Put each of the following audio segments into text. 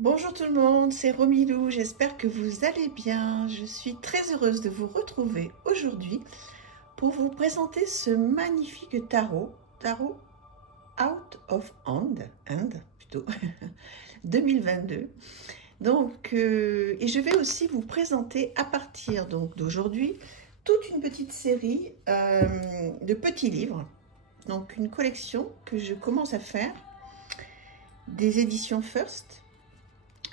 Bonjour tout le monde, c'est Romilou, j'espère que vous allez bien. Je suis très heureuse de vous retrouver aujourd'hui pour vous présenter ce magnifique tarot Out of Hand, plutôt, 2022. Donc, et je vais aussi vous présenter à partir d'aujourd'hui toute une petite série de petits livres. Donc une collection que je commence à faire des éditions First.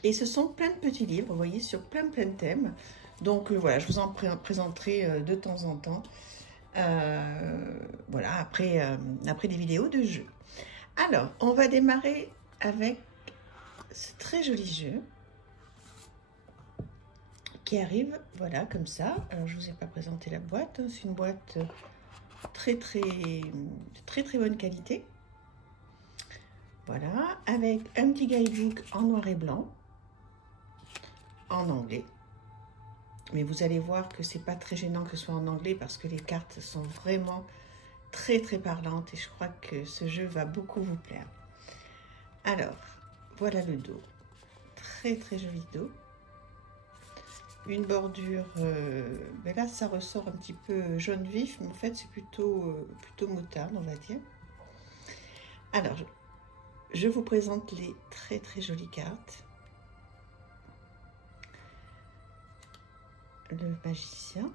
Et ce sont plein de petits livres, vous voyez, sur plein de thèmes. Donc voilà, je vous en présenterai de temps en temps. Voilà, après des vidéos de jeux. Alors, on va démarrer avec ce très joli jeu qui arrive, voilà, comme ça. Alors, je ne vous ai pas présenté la boîte. Hein. C'est une boîte très bonne qualité. Voilà, avec un petit guidebook en noir et blanc, en anglais. Mais vous allez voir que c'est pas très gênant que ce soit en anglais parce que les cartes sont vraiment très parlantes et je crois que ce jeu va beaucoup vous plaire. Alors, voilà le dos. Très joli dos. Une bordure, ben là ça ressort un petit peu jaune vif, mais en fait c'est plutôt moutarde, on va dire. Alors, je vous présente les très jolies cartes. Le magicien.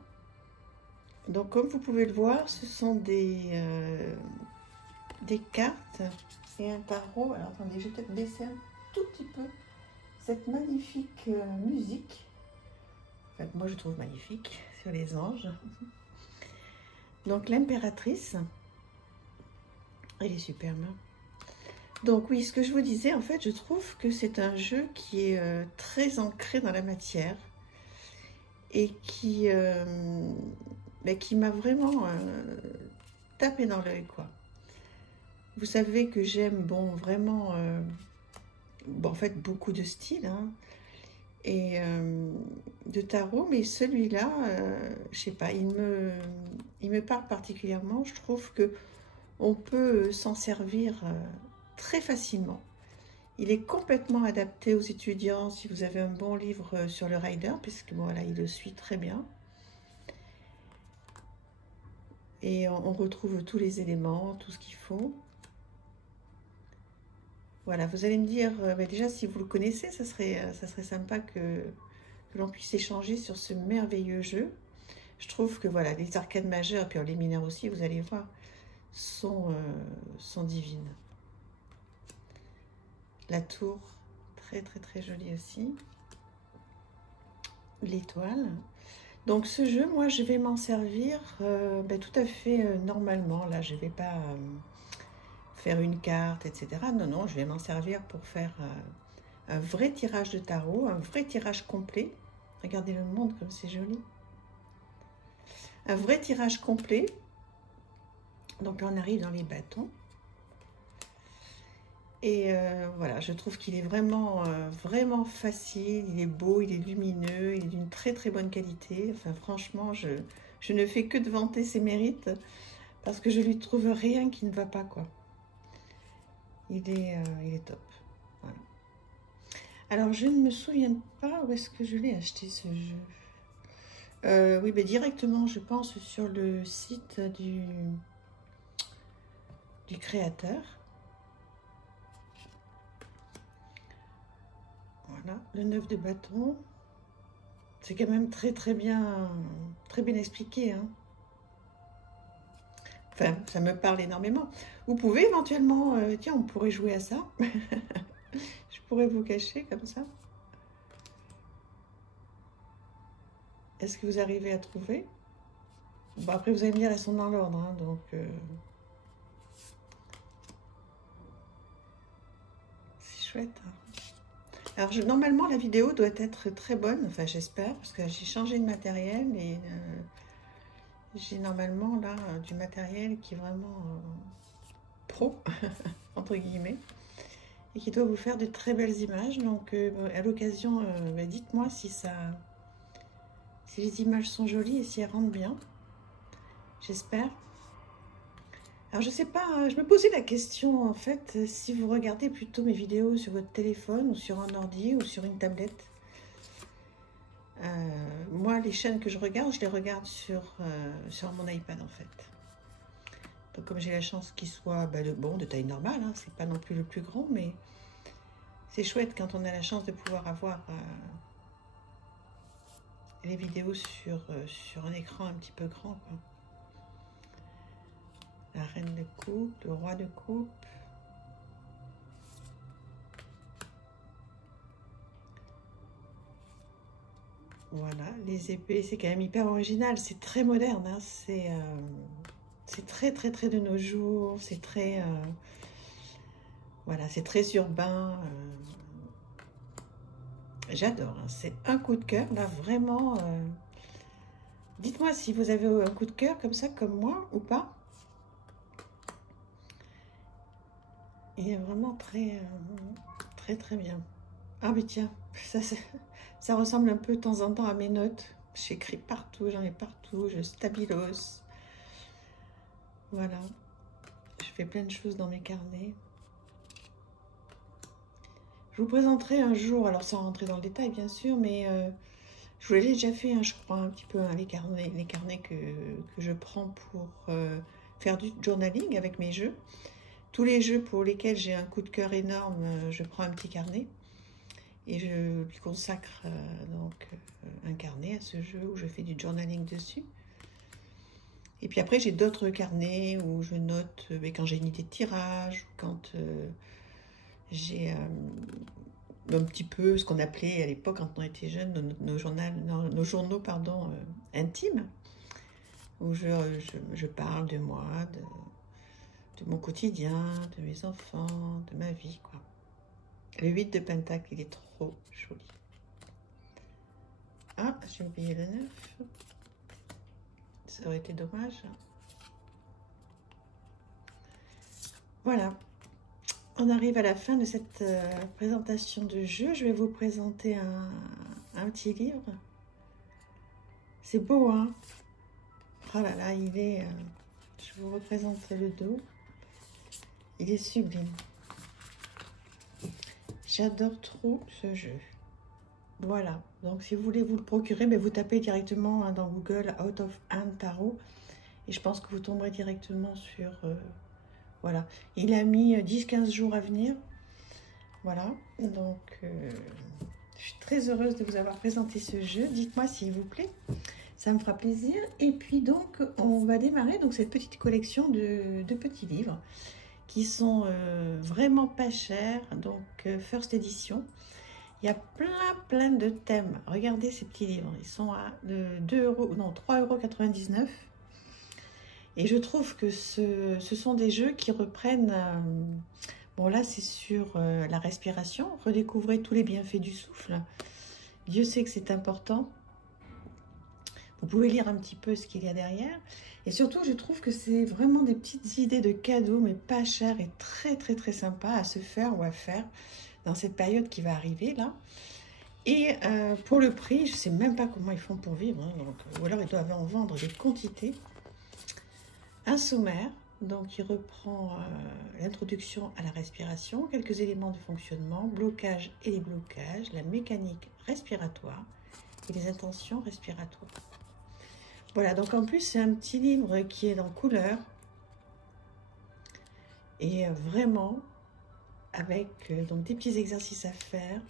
Donc comme vous pouvez le voir, ce sont des cartes et un tarot. Alors attendez, je vais peut-être baisser un tout petit peu cette magnifique musique. Enfin, moi je trouve magnifique sur les anges. Donc l'impératrice, elle est superbe. Donc oui, ce que je vous disais, en fait, je trouve que c'est un jeu qui est très ancré dans la matière et qui m'a vraiment tapé dans l'œil, quoi. Vous savez que j'aime, bon, vraiment, en fait, beaucoup de styles, hein, et de tarot, mais celui-là, je sais pas, il me parle particulièrement. Je trouve que on peut s'en servir très facilement. Il est complètement adapté aux étudiants si vous avez un bon livre sur le rider, puisque voilà, il le suit très bien. Et on retrouve tous les éléments, tout ce qu'il faut. Voilà, vous allez me dire, déjà si vous le connaissez, ça serait sympa que l'on puisse échanger sur ce merveilleux jeu. Je trouve que voilà, les arcades majeures, puis les mineurs aussi, vous allez voir, sont divines. La tour, très jolie aussi. L'étoile. Donc ce jeu, moi je vais m'en servir tout à fait normalement. Là, je ne vais pas faire une carte, etc. Non, je vais m'en servir pour faire un vrai tirage de tarot, un vrai tirage complet. Regardez le monde comme c'est joli. Un vrai tirage complet. Donc là, on arrive dans les bâtons. Et voilà, je trouve qu'il est vraiment facile, il est beau, il est lumineux, il est d'une très bonne qualité. Enfin, franchement, je ne fais que de vanter ses mérites parce que je lui trouve rien qui ne va pas, quoi. Il est top. Voilà. Alors, je ne me souviens pas où est-ce que je l'ai acheté, ce jeu. Oui, mais directement, je pense, sur le site du créateur. Voilà, le 9 de bâton. C'est quand même très bien expliqué, hein. Enfin, ça me parle énormément. Vous pouvez éventuellement, tiens, on pourrait jouer à ça. Je pourrais vous cacher comme ça. Est-ce que vous arrivez à trouver? Bon, après, vous allez me dire, elles sont dans l'ordre, hein, donc... c'est chouette, hein. Alors, normalement, la vidéo doit être très bonne, enfin, j'espère, parce que j'ai changé de matériel et j'ai normalement, là, du matériel qui est vraiment pro, entre guillemets, et qui doit vous faire de très belles images. Donc, à l'occasion, dites-moi si les images sont jolies et si elles rendent bien. J'espère. Alors je sais pas, hein, je me posais la question en fait, si vous regardez plutôt mes vidéos sur votre téléphone ou sur un ordi ou sur une tablette. Moi, les chaînes que je les regarde sur mon iPad en fait. Donc comme j'ai la chance qu'il soit de taille normale, hein, c'est pas non plus le plus grand, mais c'est chouette quand on a la chance de pouvoir avoir les vidéos sur un écran un petit peu grand, quoi. La reine de coupe, le roi de coupe. Voilà, les épées, c'est quand même hyper original, c'est très moderne, hein, c'est très très très de nos jours, c'est très voilà, c'est très urbain. J'adore, hein, c'est un coup de cœur, là vraiment. Dites-moi si vous avez un coup de cœur comme ça, comme moi, ou pas. Il est vraiment très très très bien. Ah mais tiens, ça ressemble un peu de temps en temps à mes notes. J'écris partout, j'en ai partout, je stabilos. Voilà, je fais plein de choses dans mes carnets. Je vous présenterai un jour, alors sans rentrer dans le détail bien sûr, mais je vous l'ai déjà fait, hein, je crois, un petit peu, hein, les carnets que je prends pour faire du journaling avec mes jeux. Tous les jeux pour lesquels j'ai un coup de cœur énorme, je prends un petit carnet et je lui consacre donc un carnet à ce jeu où je fais du journaling dessus. Et puis après, j'ai d'autres carnets où je note quand j'ai une idée de tirage, ou quand j'ai un petit peu ce qu'on appelait à l'époque, quand on était jeunes, nos journaux pardon, intimes, où je parle de moi, de mon quotidien, de mes enfants, de ma vie, quoi. Le 8 de Pentacle, il est trop joli. Ah, j'ai oublié le 9. Ça aurait été dommage. Voilà. On arrive à la fin de cette présentation de jeu. Je vais vous présenter un petit livre. C'est beau, hein? Oh là là, il est... je vous représente le dos. Il est sublime. J'adore trop ce jeu. Voilà. Donc, si vous voulez vous le procurer, mais vous tapez directement hein, dans Google Out of Hand Tarot. Et je pense que vous tomberez directement sur... voilà. Il a mis 10-15 jours à venir. Voilà. Donc, je suis très heureuse de vous avoir présenté ce jeu. Dites-moi s'il vous plaît. Ça me fera plaisir. Et puis donc, on va démarrer donc cette petite collection de petits livres qui sont vraiment pas chers. Donc, First Edition. Il y a plein de thèmes. Regardez ces petits livres. Ils sont à 3,99 €. Et je trouve que ce sont des jeux qui reprennent... bon, là, c'est sur la respiration. Redécouvrez tous les bienfaits du souffle. Dieu sait que c'est important. Vous pouvez lire un petit peu ce qu'il y a derrière. Et surtout, je trouve que c'est vraiment des petites idées de cadeaux, mais pas chères et très sympa à se faire ou à faire dans cette période qui va arriver, là. Et pour le prix, je ne sais même pas comment ils font pour vivre. Hein, donc, ou alors, ils doivent en vendre des quantités. Un sommaire, donc il reprend l'introduction à la respiration, quelques éléments de fonctionnement, blocage et déblocages, la mécanique respiratoire et les intentions respiratoires. Voilà, donc en plus c'est un petit livre qui est en couleur et vraiment avec donc des petits exercices à faire.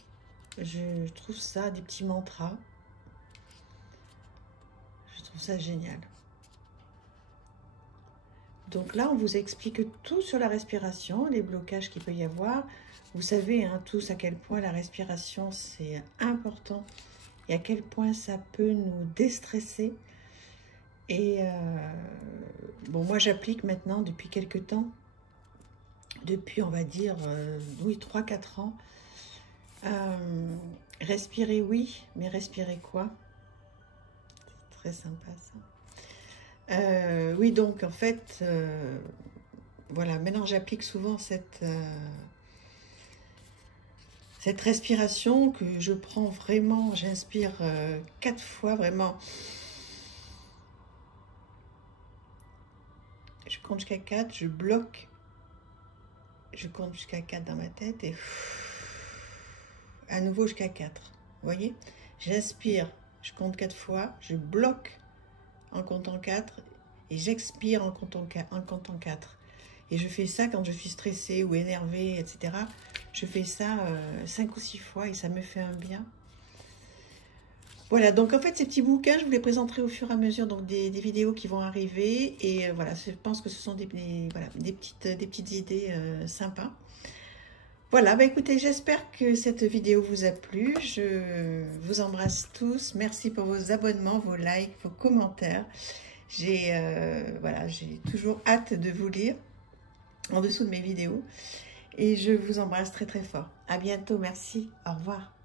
Je trouve ça, des petits mantras. Je trouve ça génial. Donc là, on vous explique tout sur la respiration, les blocages qu'il peut y avoir. Vous savez hein, tous à quel point la respiration, c'est important et à quel point ça peut nous déstresser. Et bon, moi, j'applique maintenant depuis quelques temps, depuis, on va dire, oui, 3-4 ans. Respirer, oui, mais respirer quoi? C'est très sympa, ça. Oui, donc en fait, voilà, maintenant j'applique souvent cette respiration que je prends vraiment, j'inspire 4 fois vraiment. Je compte jusqu'à 4, je bloque, je compte jusqu'à 4 dans ma tête et à nouveau jusqu'à 4. Vous voyez? J'inspire, je compte 4 fois, je bloque en comptant 4 et j'expire en comptant 4. Et je fais ça quand je suis stressée ou énervée, etc. Je fais ça 5 ou 6 fois et ça me fait un bien. Voilà, donc en fait, ces petits bouquins, je vous les présenterai au fur et à mesure donc des vidéos qui vont arriver. Et voilà, je pense que ce sont des petites idées sympas. Voilà, bah écoutez, j'espère que cette vidéo vous a plu. Je vous embrasse tous. Merci pour vos abonnements, vos likes, vos commentaires. J'ai toujours hâte de vous lire en dessous de mes vidéos. Et je vous embrasse très très fort. À bientôt, merci. Au revoir.